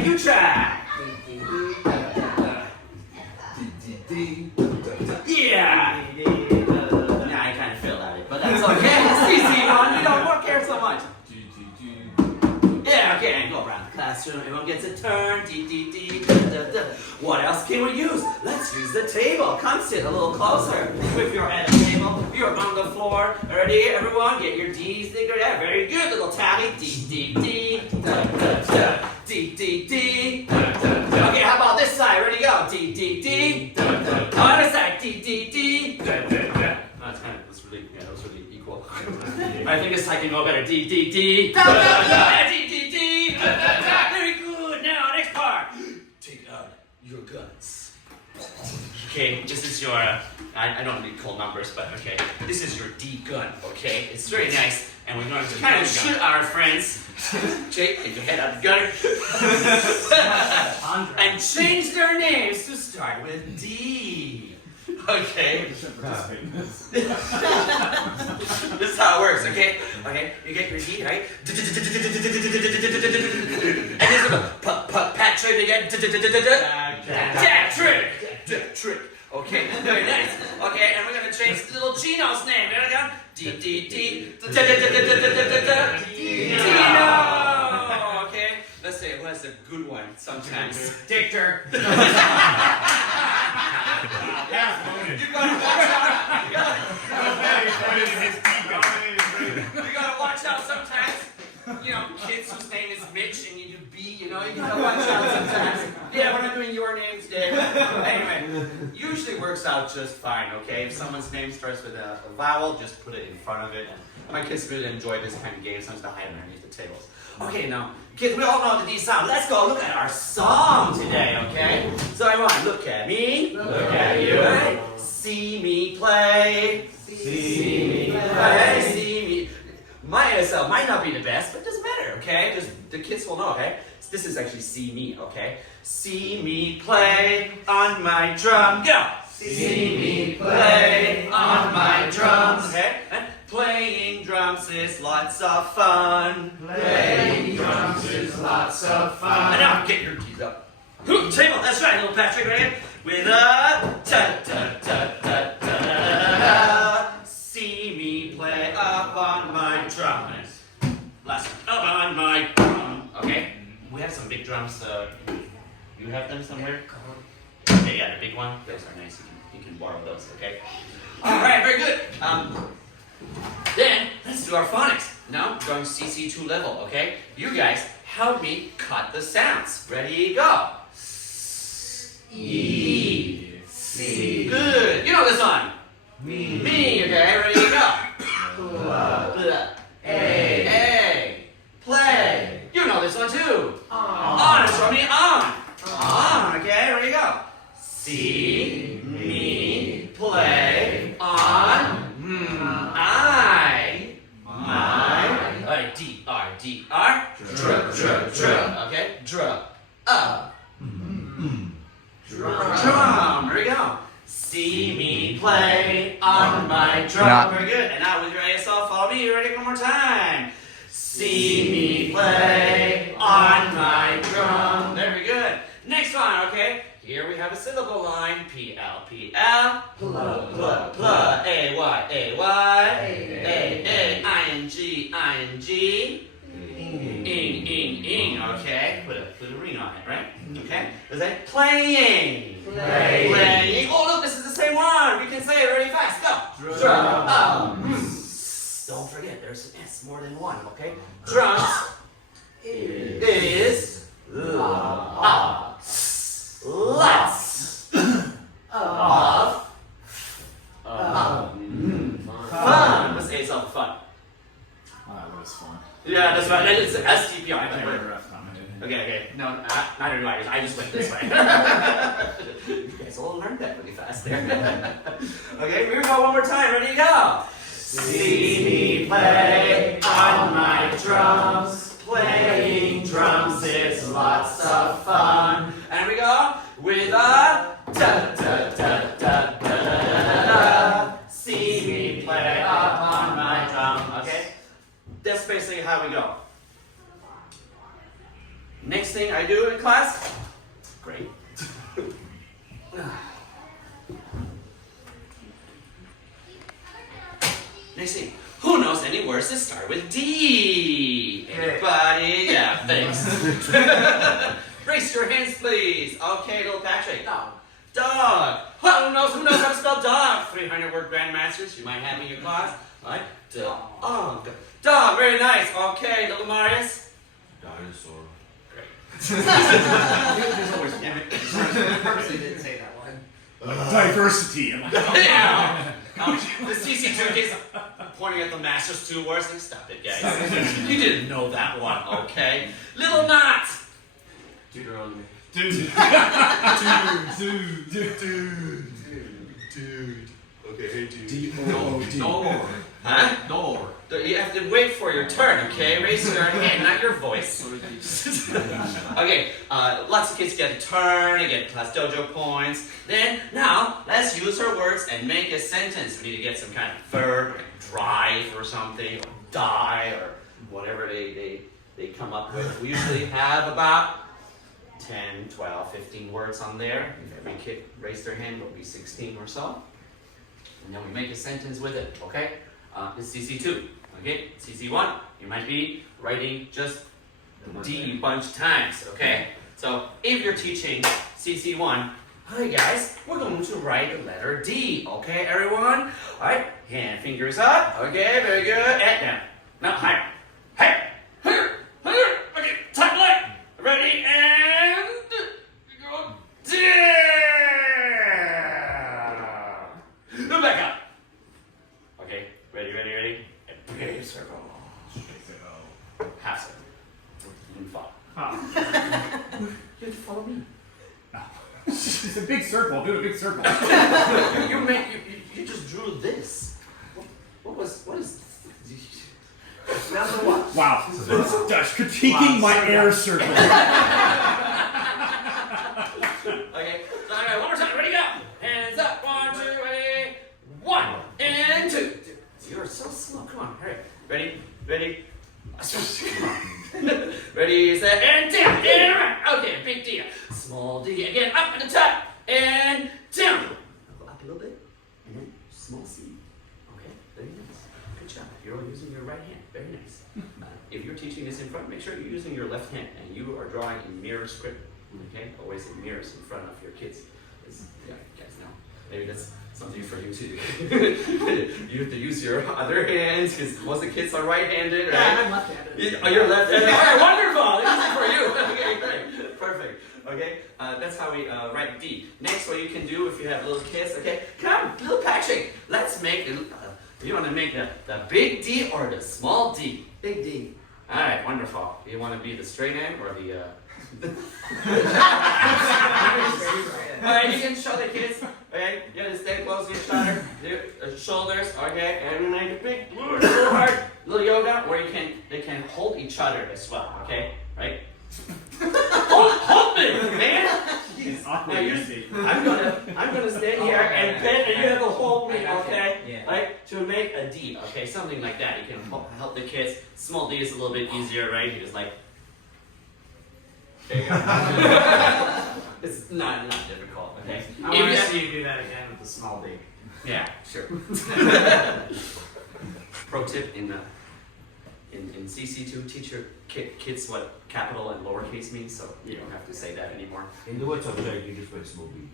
Okay, you try. Yeah. Nah, I kind of failed at it, but that's okay. It's easy, man. You don't care so much. Yeah, okay, and go around the classroom. Everyone gets a turn. What else can we use? Let's use the table. Come sit a little closer. If you're at a table, you're on the floor. Ready, everyone? Get your D's figured out. Very good, little tabby. D. Okay, how about this side? Ready, go. D. Other side. D. That's really, that was really equal. I think this side can go better. D. D. Very good. Now, next part. Take out your guns. Okay, this is your, I don't need cold numbers, but okay. This is your D gun, okay? It's very nice. And we're going to kind of shoot our friends. Jake, get your head out of the gutter. And change their names to start with D. Okay. This is how it works, okay? Okay, you get your D, right? And this is a Patrick again. Trick. Okay, very nice. Okay, and we're gonna change little Gino's name. There we go. D. Dino. Okay, let's say who has a good one sometimes. Dictor. You gotta watch out sometimes. You know, kids whose name is Mitch and you do B, you know, you gotta watch out sometimes. Yeah, we're not doing your names today. Anyway, usually works out just fine, okay? If someone's name starts with a vowel, just put it in front of it. And my kids really enjoy this kind of game, sometimes they hide underneath the tables. Okay, now, kids, we all know the D sound. Let's go look at our song today, okay? So everyone, look at me. Look at you. Right? See me play. See me play. See me. My ASL might not be the best, but it doesn't matter, okay? Just the kids will know, okay? So this is actually see me, okay? See me play on my drum. Go! See me play on my drums. Okay? And playing drums is lots of fun. Playing drums is lots of fun. And now get your teeth up. Table, that's right, little Patrick, right? With a ta-ta-ta-ta-ta-ta. See me play up on my drum. Last one, up on my drum. Okay? We have some big drums. You have them somewhere? Okay, yeah, the big one. Those are nice. You can borrow those, okay? Alright, very good. Then, let's do our phonics. Now, we're going CC2 level, okay? You guys help me cut the sounds. Ready, go. E, C. Good. You know this one. Me, okay? Ready, go. A. Play. You know this one too. On, show me on. On, okay? Ready, go. See me play on my D-R. Dr. Okay? Drum. Here we go. See me play on my drum. Very good. And now with your ASL, follow me. You ready? One more time. See me play on my drum. Very good. Next one, okay? Here we have a syllable line. P-L-P-L. Pl. A-Y. A-I-N-G. Ing. Okay? Put a ring on it, right? Okay? Let's say playing. Oh, look, this is the same one. We can say it really fast. Go. Drum. Don't forget, there's an S more than one, okay? Drums is lots of fun. Let's say something fun. Oh, that was fun. Yeah, that's right. It's STP. I can't remember rough comment. Okay. No, neither do I. I just went this way. You guys all learned that really fast there. Okay, here we go one more time. Ready to go. See me play on my drums. Playing drums is lots of fun. And we go with a da-da-da-da-da-da-da. See me play up on my drum. Okay? That's basically how we go. Next thing I do in class, great. Next thing, who knows any words that start with D? Anybody? Yeah, thanks. Raise your hands, please. Okay, little Patrick. Dog. Dog. Who knows how to spell dog? 300-word grandmasters you might have in your class. Right? Dog. Dog, very nice. Okay, little Marius. Dinosaur. There's always one. I purposely didn't say that one. Diversity. I'm like, Yeah. The CC2 kids pointing at the master's 2 words. Like, stop it, guys. You didn't know that one, okay? Little Knot. Deuteronomy. dude. Okay, hey dude. D-O-O-D. Door. Huh? Door. You have to wait for your turn, okay? Raise your hand, not your voice. Okay, lots of kids get a turn, they get class dojo points. Then, now, let's use our words and make a sentence. We need to get some kind of verb, like drive or something, or die, or whatever they come up with. We usually have about 10, 12, 15 words on there. If every kid raised their hand, it'll be 16 or so. And then we make a sentence with it, okay? It's CC2, okay? CC1, you might be writing just D a bunch of times, okay? So if you're teaching CC1, hi guys, we're going to write the letter D, okay everyone? Alright, hand fingers up, okay, very good, and down. Now higher, higher, higher, higher, okay, top left, ready, and go down. Back up. Okay, ready, and big circle. Half circle. And fall. You have to follow me. It's a big circle. Do a big circle. You just drew this. What is number one? Wow. That's Dutch critiquing my air circle. Okay, so I got one more time. Ready, go. Hands up. 1, 2, ready. 1 and 2. You're so slow. Come on, hurry. Ready. Come on. Ready, set, and down, and around. Okay, big D. Small D. Again, up at the top, and down. Go up a little bit, and then small C. Okay, very nice. Good job. You're all using your right hand. Very nice. If you're teaching this in front, make sure you're using your left hand, and you are drawing in mirror script. Okay, always in mirrors in front of your kids. Yeah, you guys know. Maybe that's something for you to do. You have to use your other hands because most of the kids are right-handed, right? Yeah, I'm left-handed. You're left-handed. All right, wonderful. Easy for you. Okay, great, perfect. Okay, that's how we write D. Next, what you can do if you have little kids. Okay, come, little Patrick. Let's make. You want to make the big D or the small D? Big D. All right, wonderful. You want to be the straight end or the? Alright, you can show the kids. Okay, you have to stay close to each other. Shoulders, okay, and we make a big, little hard, little yoga where they can hold each other as well. Okay, right? hold me, man. It's awkward. Now I'm gonna stand here and bend, and you have to hold me, okay? Yeah. Like to make a D, okay, something like that. You can help the kids. Small D is a little bit easier, right? You just like. There you go. It's not difficult, okay? I want to see you do that again with the small D. Yeah, sure. Pro tip in CC2, teach your kids what capital and lowercase means, so you don't have to say that anymore. In the words of Jake, you just went small B.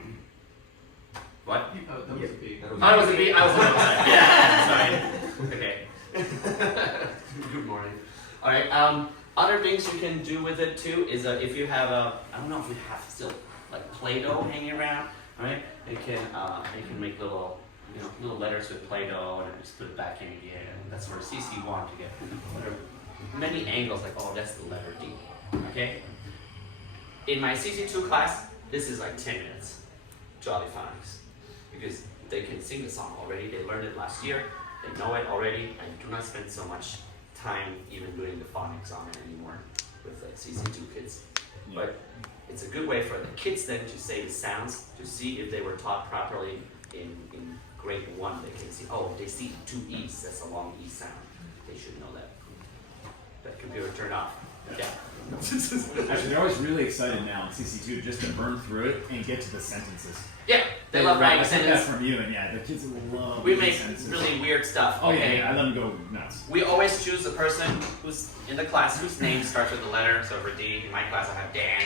What? Oh, that was a B. I was a B. I was a B. Yeah, sorry. Okay. Good morning. All right. Other things you can do with it too is if you have I don't know if you have still like Play-Doh hanging around, right? You can make little letters with Play-Doh and just put it back in again. That's for CC1 to get many angles. Like, oh, that's the letter D. Okay. In my CC2 class, this is like 10 minutes. Jolly Phonics, because they can sing the song already. They learned it last year. They know it already. I do not spend so much time even doing the phonics on it anymore with CC2 kids. Yeah. But it's a good way for the kids then to say the sounds, to see if they were taught properly in grade 1. They can see, oh, they see 2 E's, that's a long E sound. They should know that. That computer turned off. Yeah. Actually, they're always really excited now in CC2 just to burn through it and get to the sentences. Yeah, they love writing I think that's sentences. from you, and yeah, the kids love We make sentences. really weird stuff. Oh Okay. yeah, I let them go nuts. We always choose the person who's in the class whose name starts with the letter. So for D, in my class I have Dan,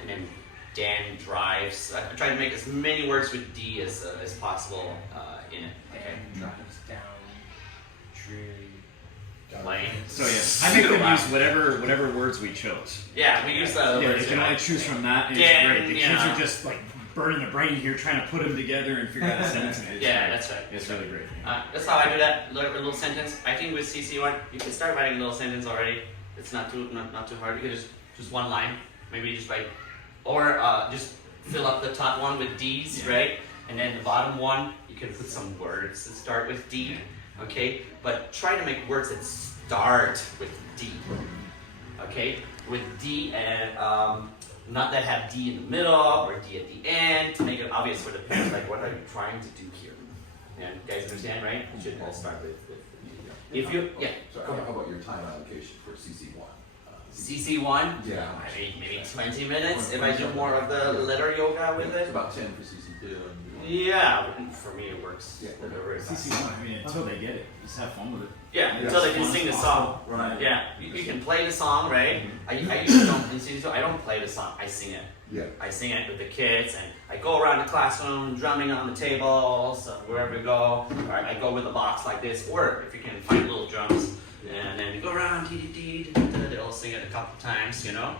and then Dan drives. I try to make as many words with D as possible in it. Okay. Drives down tree. Lane. So yeah, I make them use whatever words we chose. Yeah, we use the Yeah, words. they can only choose from that, and it's Dan, great. The you kids know. are just like burning their brain here, trying to put them together and figure out a sentence. And it's Yeah, great. that's right. It's really great. That's how I do that. Little sentence. I think with CC1, you can start writing a little sentence already. It's not too hard. You can just one line, maybe just write, or just fill up the top one with D's, right? And then the bottom one, you can put some words that start with D. Okay, but try to make words that start with D. Okay, with D and not that have D in the middle or D at the end to make it obvious for the parents. Like, what are you trying to do here? And you guys understand, right? It should all start with D. If you, yeah. So how about your time allocation for CC1? CC1, Yeah. maybe 20 minutes if I do more of the letter yoga with It's it. about 10 for CC2. Yeah, for me it works. Yeah. Very fast. CC1, I mean, until they get it, just have fun with it. Yeah, Yeah, until they it's can fun sing the as song. Right. Yeah, you can play the song, right? I usually don't, in CC2, I don't play the song, I sing it. Yeah. I sing it with the kids, and I go around the classroom drumming on the tables, wherever we go. Or I go with a box like this, or if you can find little drums, and then go around, they'll sing it a couple times, you know.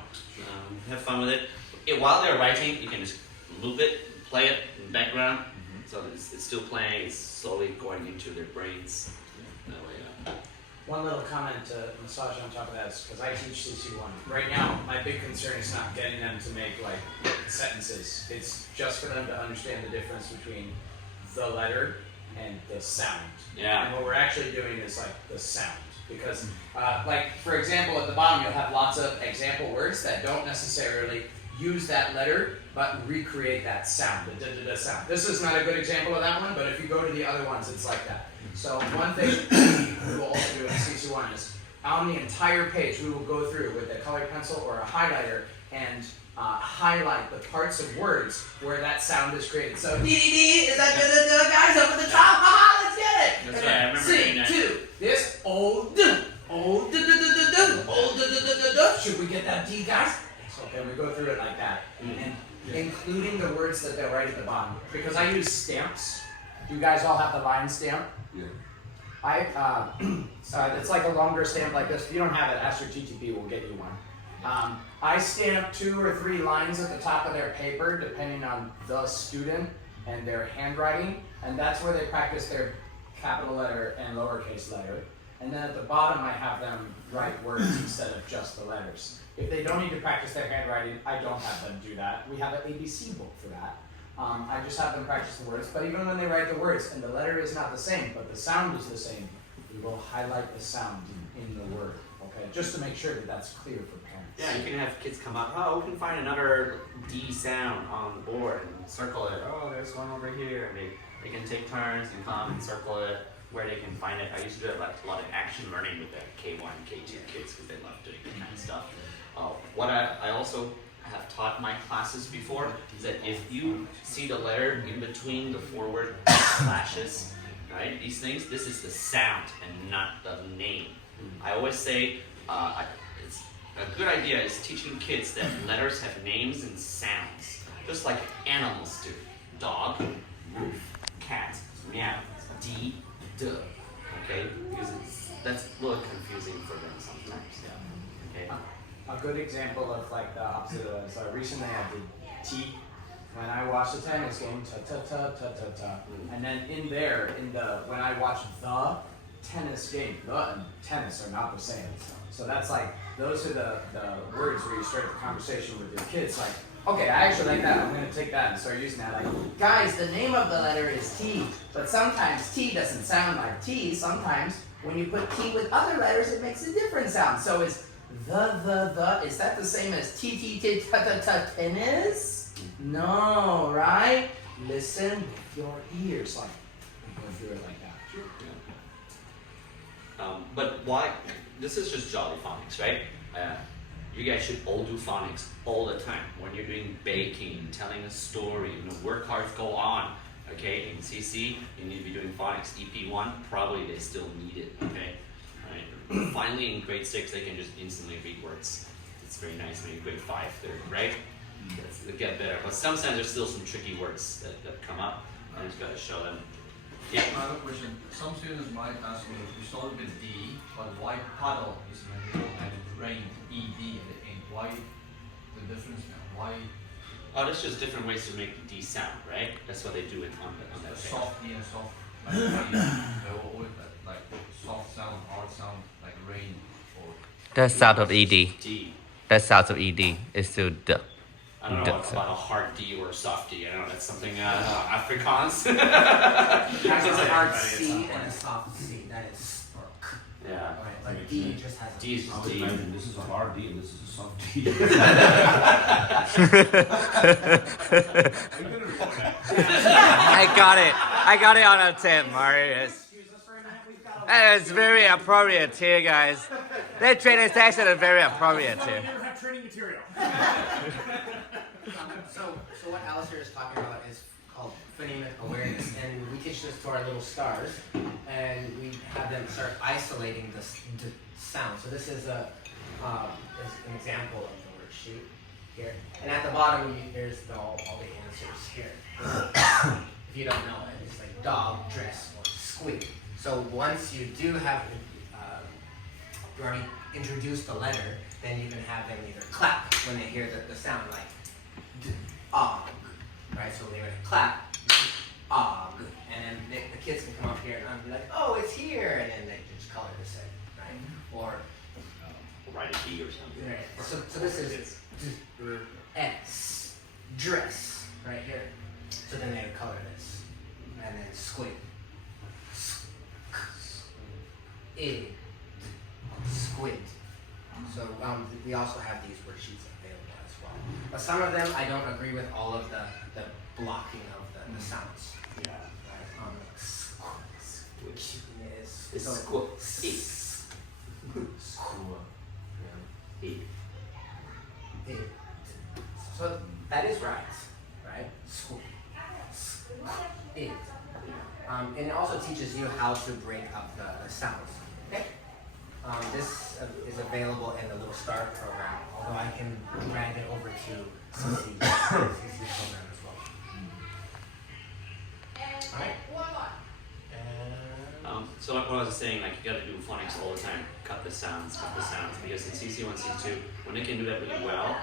Have fun with it. While they're writing, you can just loop it, play it in the background, so it's still playing, it's slowly going into their brains. That way, One little comment to massage on top of that is because I teach CC1. Right now, my big concern is not getting them to make like sentences. It's just for them to understand the difference between the letter and the sound. Yeah. And what we're actually doing is like the sound. Because, like, for example, at the bottom you'll have lots of example words that don't necessarily use that letter, but recreate that sound, the da-da-da sound. This is not a good example of that one, but if you go to the other ones, it's like that. So one thing we will also do in CC1 is, on the entire page, we will go through with a colored pencil or a highlighter and highlight the parts of words where that sound is created. So, dee-dee-dee, is that da-da-da, guys, up at the top, haha, let's get it! That's And right, I then remember sing doing that. two, this, oh, da-da-da-da-da, oh, da-da-da-da-da. Should we get that D, guys? Okay, we go through it like that. And including the words that they'll write at the bottom. Because I use stamps. Do you guys all have the line stamp? Yeah. It's like a longer stamp like this. If you don't have it, ask your TTP, we'll get you one. I stamp 2 or 3 lines at the top of their paper, depending on the student and their handwriting, and that's where they practice their capital letter and lowercase letter. And then at the bottom, I have them write words instead of just the letters. If they don't need to practice their handwriting, I don't have them do that. We have an ABC book for that. I just have them practice the words, but even when they write the words and the letter is not the same, but the sound is the same, we will highlight the sound in the word, okay? Just to make sure that that's clear for parents. Yeah, you can have kids come up, oh, we can find another D sound on the board and circle it. Oh, there's one over here. And they can take turns and come and circle it where they can find it. I used to do a lot of action learning with the K1 and K2 kids because they love doing that kind of stuff. What I also have taught my classes before is that if you see the letter in between the forward slashes, right, these things, this is the sound and not the name. I always say it's a good idea is teaching kids that letters have names and sounds, just like animals do. Dog, roof, cat, meow, D, duh. Okay, because that's a little confusing for them sometimes. Yeah. Okay. A good example of like the opposite of that is recently I did T. When I watched the tennis game, ta-ta-ta-ta-ta-ta. And then in there, when I watched the tennis game, the and tennis are not the same. So that's like, those are the words where you start the conversation with your kids, like, okay, I actually like that, I'm gonna take that and start using that. Like, guys, the name of the letter is T, but sometimes T doesn't sound like T. Sometimes when you put T with other letters, it makes a different sound. So is is that the same as tennis? No, right? Listen with your ears, like, go through it like that. But why? This is just jolly phonics, right? You guys should all do phonics all the time. When you're doing baking, telling a story, work hard, go on. Okay, in CC, you need to be doing phonics. EP1, probably they still need it. Okay, right. Finally, in grade 6, they can just instantly read words. It's very nice. Maybe grade 5, right? They get better. But sometimes there's still some tricky words that come up. I just gotta show them. Yeah. I have a question. Some students might ask me, we started with D, but why paddle is in the middle and rain, ED at the end? Why the difference now? Why Oh, that's just different ways to make the D sound, right? That's what they do on that page. soft D and soft, like, they're always like soft sound, hard sound, like rain or The sound of ED. D. The sound of ED is still the. I don't know about a hard D or a soft D. I don't know. That's something Afrikaans. That's a hard C and a soft C. That is work. Yeah. Right, like D just has a D is I just would D. imagine this is a hard D and this is a soft D. I got it on a tip, Marius. It's very appropriate here, guys. That training section is very appropriate We here. never have training material. So what Alistair is talking about is called phonemic awareness, and we teach this to our little stars, and we have them start isolating the sound. So this is an example of the worksheet here, and at the bottom there's all the answers here. If you don't know it, it's like dog, dress, or squeak. So once you do have you already introduced the letter, then you can have them either clap when they hear the sound, like og, right? So they're gonna clap, og, and then the kids can come up here and be like, oh, it's here, and then they just color this in, right? Or Write a D or something. right. So this is S, dress, right here. So then they would color this, and then squid, id, squid. So we also have these worksheets available as well. But some of them I don't agree with all of the blocking of the sounds. Yeah. Right? Which is It's so squid. E. id. So that is right, right? Squid. Id. And it also teaches you how to break up the sounds. Okay. This is available in the Little Star program, although I can drag it over to CC program as well. Alright. So what I was saying, like you gotta do phonics all the time. Cut the sounds, because in CC1, CC2, when they can do that really well,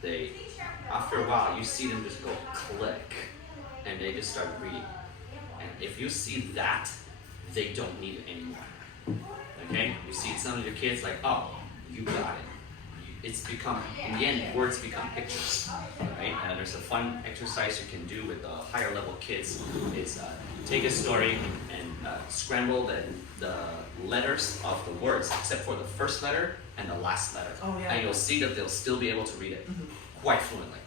they, after a while, you see them just go click, and they just start reading. And if you see that, they don't need it anymore. Okay? You see some of your kids like, oh, you got it. It's become, in the end, words become pictures, right? And there's a fun exercise you can do with the higher level kids is take a story and scramble the letters of the words, except for the first letter and the last letter. Oh, yeah. And you'll see that they'll still be able to read it quite fluently.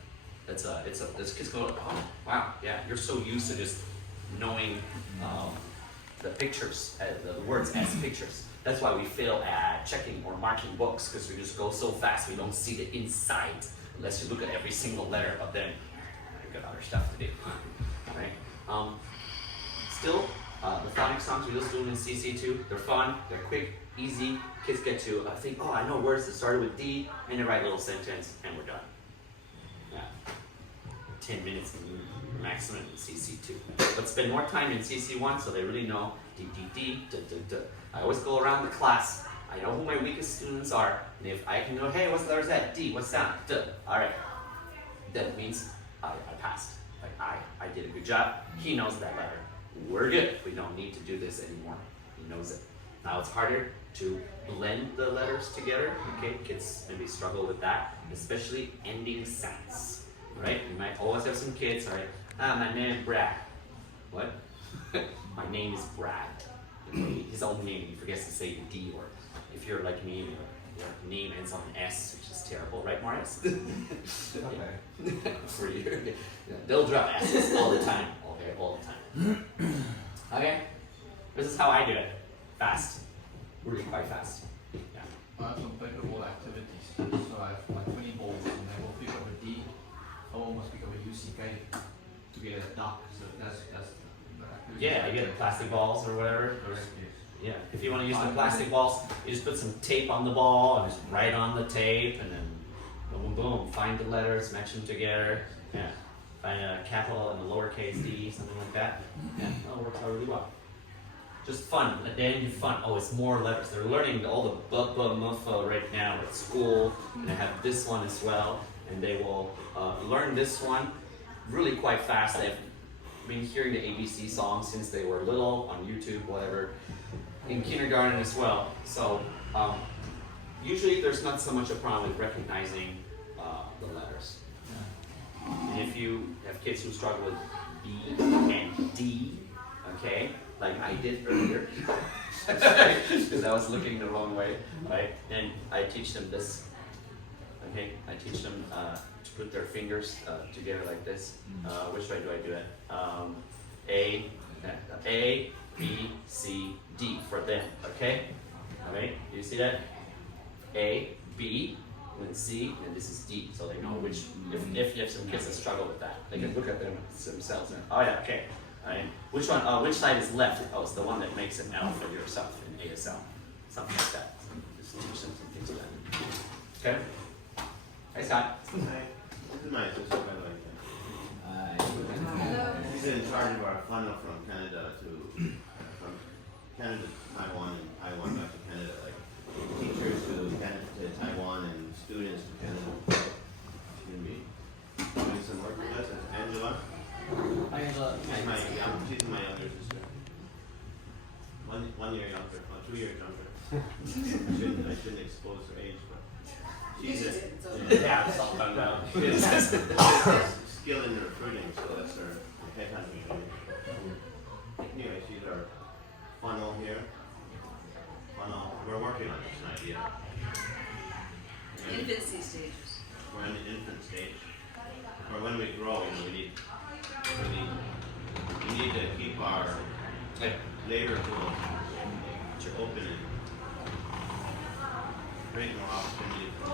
This kids go, oh, wow, yeah, you're so used to just knowing the pictures, the words as pictures. That's why we fail at checking or marking books, because we just go so fast we don't see the inside unless you look at every single letter. But then we've got other stuff to do, right? Still, the phonics songs we listen to in CC2, they're fun, they're quick, easy. Kids get to think, oh, I know words that started with D, and they write a little sentence, and we're done. Yeah. 10 minutes maximum in CC2. But spend more time in CC1 so they really know D, D, D, D, D, D. I always go around the class. I know who my weakest students are. And if I can go, hey, what's the letter Z? D, what's that? D. All right. That means I passed. Like I did a good job. He knows that letter. We're good. We don't need to do this anymore. He knows it. Now it's harder to blend the letters together. Okay, kids maybe struggle with that, especially ending sentences. Right? You might always have some kids, all right? My name is Brad. What? My name is Brad. His own name, he forgets to say the D word. If you're like me, your name ends on an S, which is terrible, right, Marius? Okay. For you. Yeah. They'll drop S's all the time. Okay, all the time. Okay? This is how I do it. Fast. Really quite fast. Yeah. I have some paperable activities. So I have like 20 balls, and I will pick up a D. I almost pick up a UCK to get a duck. So that's the activity. Yeah, you get plastic balls or whatever. Correct, yes. Yeah, if you want to use the plastic balls, you just put some tape on the ball and just write on the tape, and then boom, boom, boom. Find the letters, match them together. Yeah, find a capital and a lowercase d, something like that. Yeah, that works out really well. Just fun. At the end, you fun. Oh, it's more letters. They're learning all the muffa right now at school, and they have this one as well, and they will learn this one really quite fast. They've been hearing the ABC songs since they were little on YouTube, whatever. In kindergarten as well. So usually there's not so much a problem with recognizing the letters. And if you have kids who struggle with B and D, okay, like I did earlier, because I was looking the wrong way, right? Then I teach them this. Okay, I teach them to put their fingers together like this. Which way do I do it? A, B, C, D for them, okay? Alright, do you see that? A, B, and then C, and this is D, so they know which, if you have some kids that struggle with that, they can look at them themselves and, oh yeah, okay. Alright, which one, which side is left? Oh, it's the one that makes an L for yourself in ASL. Something like that. Just teach them some things like that. Okay? Hi, Scott. Hi, this is my assistant, by the way. He's in charge of our funnel from Canada to Taiwan, and Taiwan back to Canada, like teachers to Canada to Taiwan and students to Canada. She's gonna be doing some work with us. That's Angela. Hi, Angela. She's my younger sister. 1 year younger, 2 years younger. I shouldn't expose her age, but she's Yeah, it's all done now. skill in recruiting, so that's her headhunting. Anyway, she's our funnel here. Funnel. We're working on this idea. Infancy stages. We're in the infant stage. Or when we grow, we need to keep our labor pools open and create more opportunity for